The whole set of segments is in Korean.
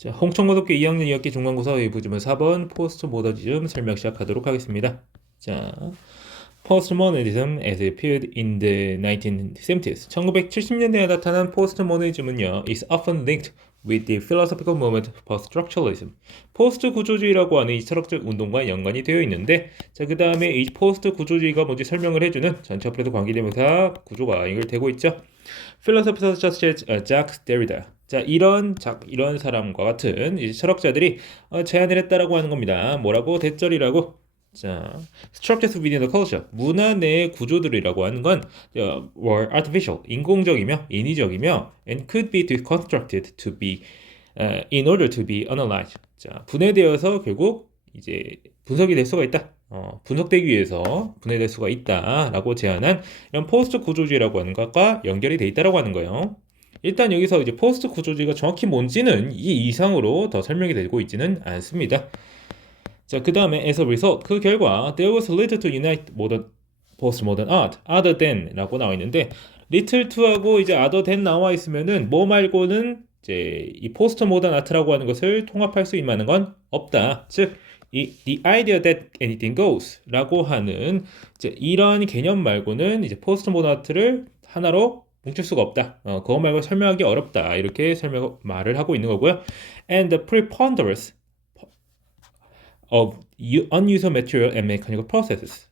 자, 홍천고등학교 2학년 2학기 중간고사 외부지문 4번 포스트 모더니즘 설명 시작하도록 하겠습니다. 자, postmodernism as appeared in the 1970s. 1970년대에 나타난 포스트모더니즘은요, is often linked with the philosophical movement post-structuralism. 포스트 구조주의라고 하는 이 철학적 운동과 연관이 되어 있는데, 자, 그 다음에 이 포스트 구조주의가 뭔지 설명을 해주는 전체 프레드 관계대명사 구조가 연결되고 있죠. Philosophers such as Jacques Derrida. 자, 이런 작 이런 사람과 같은 이제 철학자들이 어, 제안을 했다라고 하는 겁니다. 뭐라고 대절이라고 자, structures within the culture 문화 내의 구조들이라고 하는 건 어, were artificial 인공적이며 인위적이며 and could be deconstructed to be uh, in order to be analyzed. 자, 분해되어서 결국 이제 분석이 될 수가 있다. 어, 분석되기 위해서 분해될 수가 있다라고 제안한 이런 포스트 구조주의라고 하는 것과 연결이 돼 있다라고 하는 거예요. 일단 여기서 이제 포스트 구조주의가 정확히 뭔지는 이 이상으로 더 설명이 되고 있지는 않습니다. 자, 그 다음에 as a result 그 결과 there was little to unite modern postmodern art other than라고 나와 있는데 little to하고 이제 other than 나와 있으면은 뭐 말고는 이제 이 포스트 모던 아트라고 하는 것을 통합할 수 있는 건 없다. 즉, 이 the idea that anything goes라고 하는 이제 이런 개념 말고는 이제 포스트 모던 아트를 하나로 뭉칠 수가 없다. 어, 그거 말고 설명하기 어렵다. 이렇게 설명 말을 하고 있는 거고요. And the preponderance of unusual material and mechanical processes.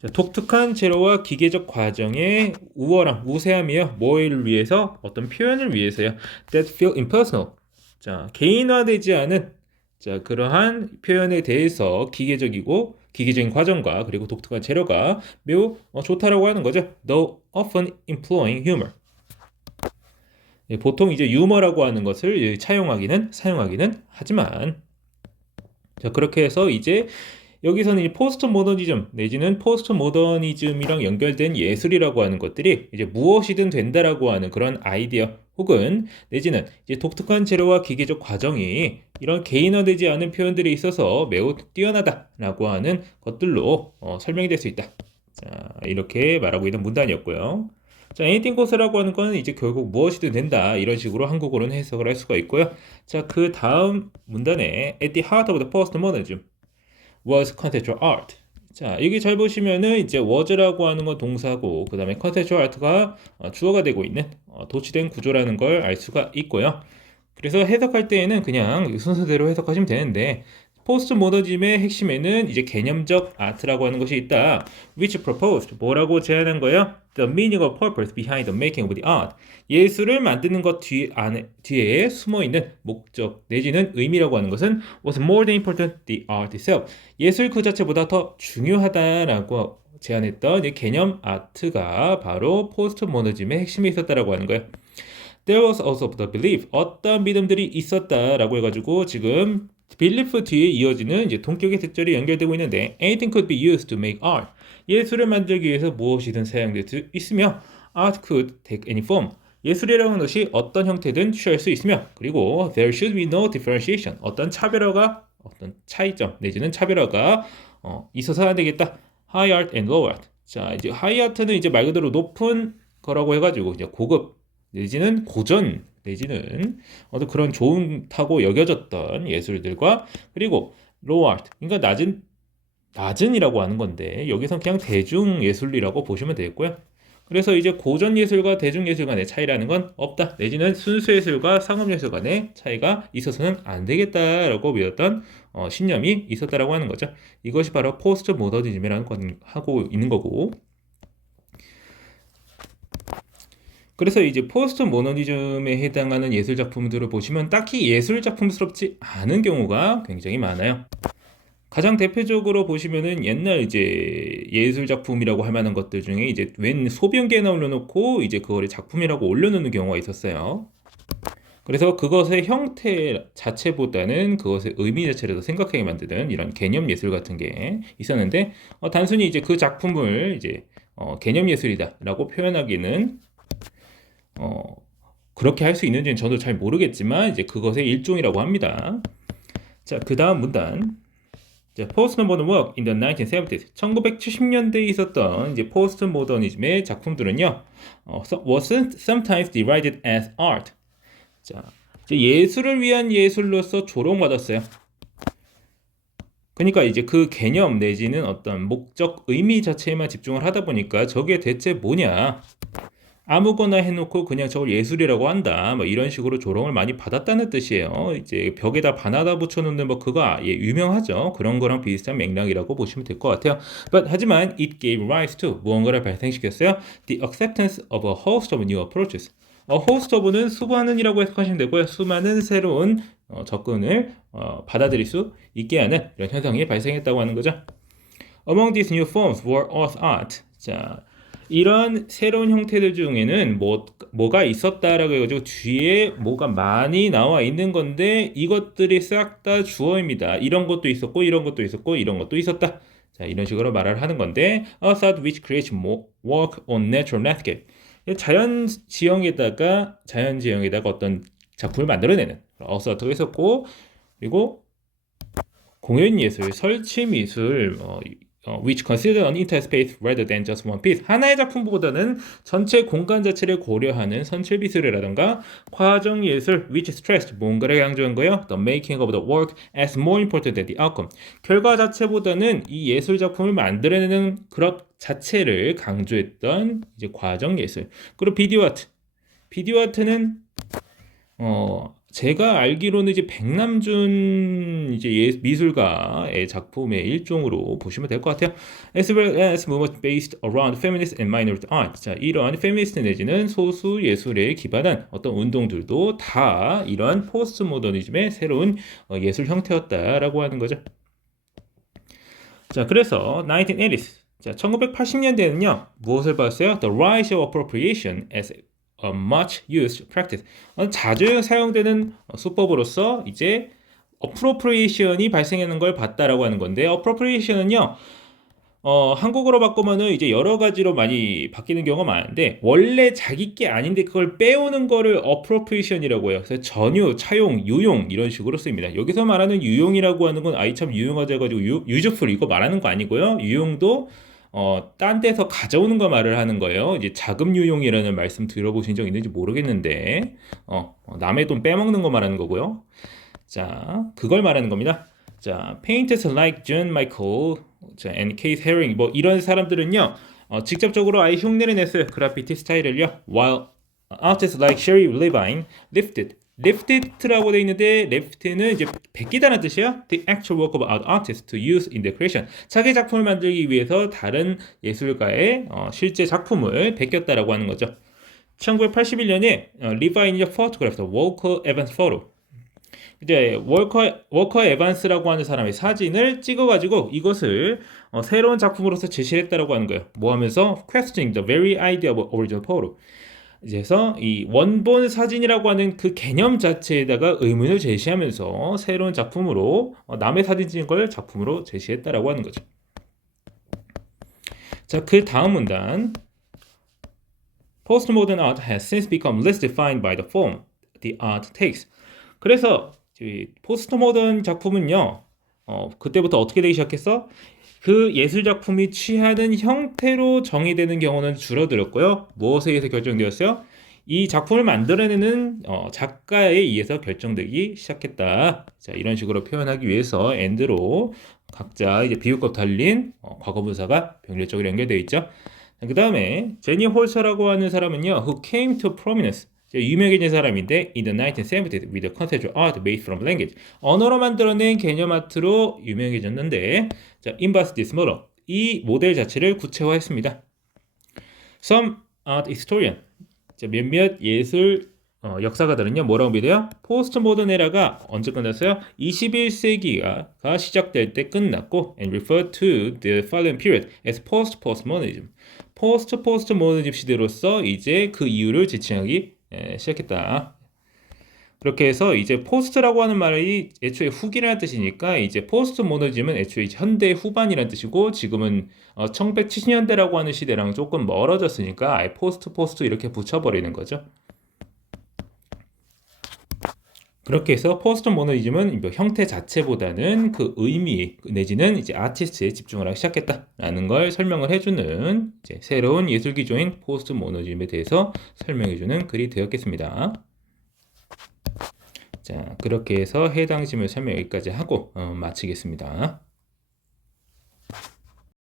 자, 독특한 재료와 기계적 과정의 우월함, 우세함이요. 뭐를 위해서? 어떤 표현을 위해서요. That feel impersonal. 자, 개인화되지 않은 자, 그러한 표현에 대해서 기계적이고 기계적인 과정과 그리고 독특한 재료가 매우 어, 좋다라고 하는 거죠. Though often employing humor. 예, 보통 이제 유머라고 하는 것을 예, 차용하기는 사용하기는 하지만 자 그렇게 해서 이제 여기서는 이 포스트 모더니즘 내지는 포스트 모더니즘이랑 연결된 예술이라고 하는 것들이 이제 무엇이든 된다라고 하는 그런 아이디어 혹은 내지는 이제 독특한 재료와 기계적 과정이 이런 개인화되지 않은 표현들이 있어서 매우 뛰어나다라고 하는 것들로 어, 설명이 될 수 있다. 자, 이렇게 말하고 있는 문단이었고요. 자, anything goes라고 하는 건 이제 결국 무엇이든 된다. 이런 식으로 한국어로는 해석을 할 수가 있고요. 자, 그 다음 문단에 at the heart of the postmodernism was conceptual art. 자, 여기 잘 보시면은 이제 was라고 하는 건 동사고, 그 다음에 conceptual art가 어, 주어가 되고 있는 어, 도치된 구조라는 걸 알 수가 있고요. 그래서 해석할 때에는 그냥 순서대로 해석하시면 되는데, 포스트 모더즘의 핵심에는 이제 개념적 아트라고 하는 것이 있다. which proposed 뭐라고 제안한 거예요? The meaning or purpose behind the making of the art. 예술을 만드는 것 뒤, 안에, 뒤에 숨어 있는 목적 내지는 의미라고 하는 것은 was more than important the art itself. 예술 그 자체보다 더 중요하다라고 제안했던 이 개념 아트가 바로 포스트 모더즘의 핵심에 있었다라고 하는 거예요. There was also the belief 어떤 믿음들이 있었다라고 해가지고 지금 belief 뒤에 이어지는 이제 동격의 특절이 연결되고 있는데 anything could be used to make art. 예술을 만들기 위해서 무엇이든 사용될 수 있으며 art could take any form. 예술이라는 것이 어떤 형태든 취할 수 있으며 그리고 there should be no differentiation. 어떤 차별화가 어떤 차이점 내지는 차별화가 어, 있어서 안 되겠다. High art and low art. 자 이제 high art는 이제 말 그대로 높은 거라고 해가지고 이제 고급 내지는 고전 내지는 어떤 그런 좋다고 여겨졌던 예술들과 그리고 로우 아트 그러니까 낮은 낮은이라고 하는 건데 여기서 그냥 대중 예술이라고 보시면 되겠고요. 그래서 이제 고전 예술과 대중 예술 간의 차이라는 건 없다. 내지는 순수 예술과 상업 예술 간의 차이가 있어서는 안 되겠다라고 믿었던 어, 신념이 있었다라고 하는 거죠. 이것이 바로 포스트 모더니즘이라는 건 하고 있는 거고. 그래서 이제 포스트 모더니즘에 해당하는 예술 작품들을 보시면 딱히 예술 작품스럽지 않은 경우가 굉장히 많아요. 가장 대표적으로 보시면은 옛날 이제 예술 작품이라고 할 만한 것들 중에 이제 웬 소변계나 올려놓고 이제 그거를 작품이라고 올려놓는 경우가 있었어요. 그래서 그것의 형태 자체보다는 그것의 의미 자체를 더 생각하게 만드는 이런 개념 예술 같은 게 있었는데 어, 단순히 이제 그 작품을 이제 어, 개념 예술이다라고 표현하기는 어, 그렇게 할 수 있는지는 저도 잘 모르겠지만 이제 그것의 일종이라고 합니다. 자, 그 다음 문단. 자, 포스트 모던 워크 in the 1970s. 1970년대에 있었던 이제 포스트 모더니즘의 작품들은요. 어, was sometimes derided as art. 자, 예술을 위한 예술로서 조롱받았어요. 그러니까 이제 그 개념 내지는 어떤 목적, 의미 자체에만 집중을 하다 보니까 저게 대체 뭐냐? 아무거나 해놓고 그냥 저걸 예술이라고 한다. 뭐 이런 식으로 조롱을 많이 받았다는 뜻이에요. 이제 벽에다 바나나 붙여놓는 뭐 그거 예, 유명하죠. 그런 거랑 비슷한 맥락이라고 보시면 될 것 같아요. But 하지만 it gave rise to 무언가를 발생시켰어요. The acceptance of a host of new approaches. 어, host of는 수많은이라고 해석하시면 되고요. 수많은 새로운 어, 접근을 어, 받아들일 수 있게 하는 이런 현상이 발생했다고 하는 거죠. Among these new forms were earth art. 자, 이런 새로운 형태들 중에는 뭐, 뭐가 있었다라고 해가지고 뒤에 뭐가 많이 나와 있는 건데 이것들이 싹 다 주어입니다. 이런 것도 있었고 이런 것도 있었고 이런 것도 있었다. 자, 이런 식으로 말을 하는 건데 a thought which creates work on natural landscape. 자연 지형에다가 자연 지형에다가 어떤 작품을 만들어내는 어서트가 있었고 그리고 공연 예술, 설치 미술, 어, 어, which consider an entire space rather than just one piece. 하나의 작품보다는 전체 공간 자체를 고려하는 선체 미술이라던가 과정 예술, which stressed 뭔가를 강조한 거예요. The making of the work as more important than the outcome. 결과 자체보다는 이 예술 작품을 만들어내는 그런 자체를 강조했던 이제 과정 예술. 그리고 비디오 아트. 비디오 아트는 어 제가 알기로는 이제 백남준 이제 예, 미술가의 작품의 일종으로 보시면 될 것 같아요. As well as movement based around feminist and minority art. 자, 이러한 페미니스트 내지는 소수 예술에 기반한 어떤 운동들도 다 이러한 포스트 모더니즘의 새로운 어, 예술 형태였다라고 하는 거죠. 자, 그래서 1980s. 자, 1980년대는요. 무엇을 봤어요? The rise of appropriation as much used practice. 어, 자주 사용되는 수법으로서 이제 appropriation이 발생하는 걸 봤다라고 하는 건데 appropriation은요. 어, 한국어로 바꾸면은 이제 여러 가지로 많이 바뀌는 경우가 많은데 원래 자기 게 아닌데 그걸 빼오는 거를 appropriation이라고 해요. 그래서 전유, 차용, 유용 이런 식으로 씁니다. 여기서 말하는 유용이라고 하는 건 아이 참 유용하자 가지고 유즈풀 이거 말하는 거 아니고요. 유용도 어, 딴 데서 가져오는 거 말을 하는 거예요. 이제 자금 유용이라는 말씀 들어보신 적 있는지 모르겠는데, 어, 어, 남의 돈 빼먹는 거 말하는 거고요. 자, 그걸 말하는 겁니다. 자, painters like John Michael, 자, and Keith Haring, 뭐 이런 사람들은요, 어, 직접적으로 아예 흉내를 냈어요. 그래피티 스타일을요. While artists like Sherry Levine lifted left라고 돼 있는데 left는 이제 베끼다는 뜻이에요. The actual work of art artist to use in the creation. 자기 작품을 만들기 위해서 다른 예술가의 어, 실제 작품을 베꼈다라고 하는 거죠. 1981년에 어, Levine의 photograph, Walker Evans photo. 이제 월커 워커 에반스라고 하는 사람의 사진을 찍어가지고 이것을 어, 새로운 작품으로서 제시했다라고 하는 거예요. 뭐 하면서 questioning the very idea of original photo. 그래서 이 원본 사진이라고 하는 그 개념 자체에다가 의문을 제시하면서 새로운 작품으로 어, 남의 사진 찍은 걸 작품으로 제시했다라고 하는 거죠. 자, 그 다음 문단. Postmodern art has since become less defined by the form the art takes. 그래서 포스트 모던 작품은요. 어, 그때부터 어떻게 되기 시작했어? 그 예술 작품이 취하는 형태로 정의되는 경우는 줄어들었고요. 무엇에 의해서 결정되었어요? 이 작품을 만들어내는 어, 작가에 의해서 결정되기 시작했다. 자, 이런 식으로 표현하기 위해서 엔드로 각자 이제 비유값 달린 어, 과거분사가 병렬적으로 연결되어 있죠. 그 다음에 제니 홀서라고 하는 사람은요, who came to prominence. 유명해진 사람인데 in the 1970s with a conceptual art based from language 언어로 만들어낸 개념 아트로 유명해졌는데 자, inverse this model 이 모델 자체를 구체화했습니다. Some art historian 자, 몇몇 예술 어, 역사가들은요 뭐라고 믿어요? 포스트 모던 에라가 언제 끝났어요? 21세기가 시작될 때 끝났고 and refer to the following period as post postmodernism. 포스트 포스트 모더니즘 시대로서 이제 그 이유를 지칭하기 예, 시작했다. 그렇게 해서 이제 포스트라고 하는 말이 애초에 후기라는 뜻이니까 이제 포스트 모더니즘은 애초에 현대 후반이라는 뜻이고 지금은 어 1970년대라고 하는 시대랑 조금 멀어졌으니까 아예 포스트 포스트 이렇게 붙여버리는 거죠. 그렇게 해서 포스트 모더니즘은 뭐 형태 자체보다는 그 의미 내지는 이제 아티스트에 집중을 하기 시작했다라는 걸 설명을 해주는 새로운 예술 기조인 포스트 모더니즘에 대해서 설명해주는 글이 되었겠습니다. 자, 그렇게 해서 해당 지문 설명 여기까지 하고 어, 마치겠습니다.